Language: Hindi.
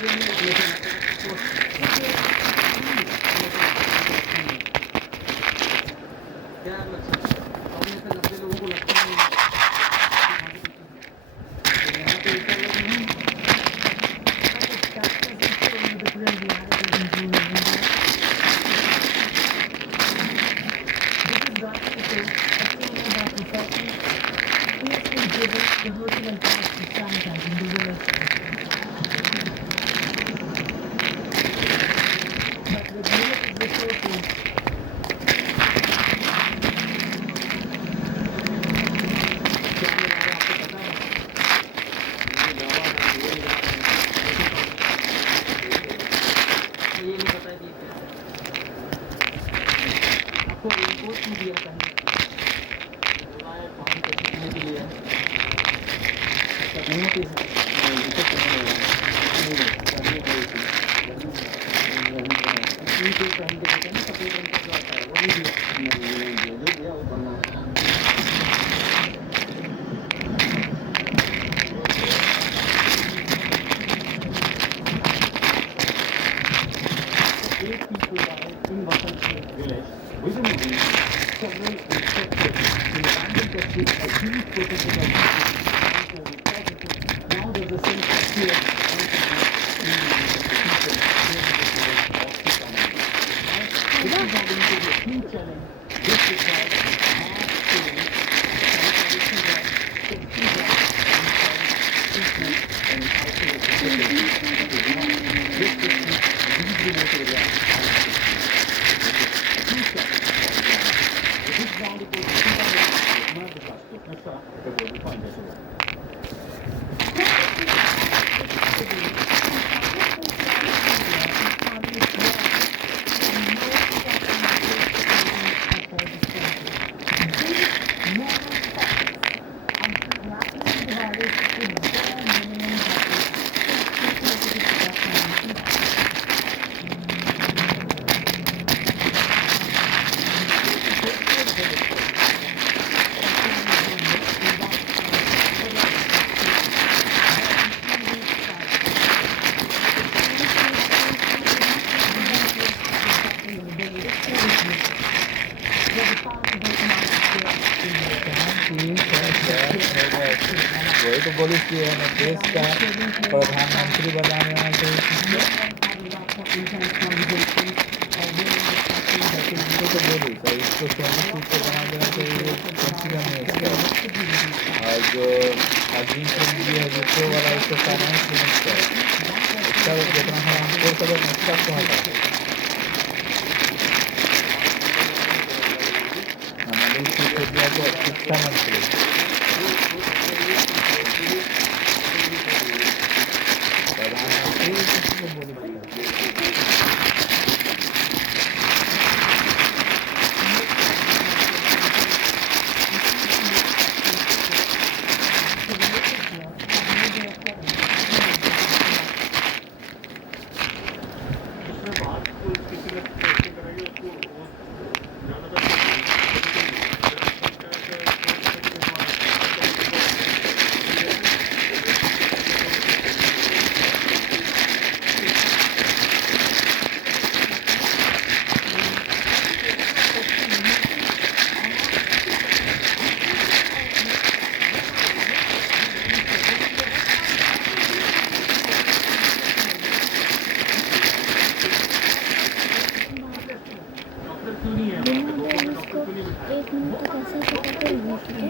क्या लगता है? अपने से 90 लोगों को लगता नहीं है तो यहाँ पे इतना लोग नहीं क्या मिला है आपको पता है मुझे दवा है ये मिला है ये नहीं पता कि क्या है आपको इनपुट क्यों दिया कहीं बोला है काम को सीखने के लिए अच्छा नहीं होती इनको पहन के देते हैं ना सफेद रंग का जो आता है वो नहीं दिया जो दिया वो बनना है eight people died in Vasanti village within a week. Several infected. In the abandoned district, a huge percentage of people positive. Now there's a sense of fear in the people. This is not going to be a huge challenge. This requires mass change, and वही तो बोली कि है देश का प्रधानमंत्री बनाने वाला तो बोली तो इसको सोनी सीट को बना देना चाहिए कम से कम और जो अजीम भी है जिसको वाला इसको फाइनेंस मिनिस्टर इसका जितना हमको सब इसका को हटा हमारी सीट हो गया तो शिक्षा मंत्री बिना इसको 1 मिनट तक ऐसे ही पकड़ के रखिए।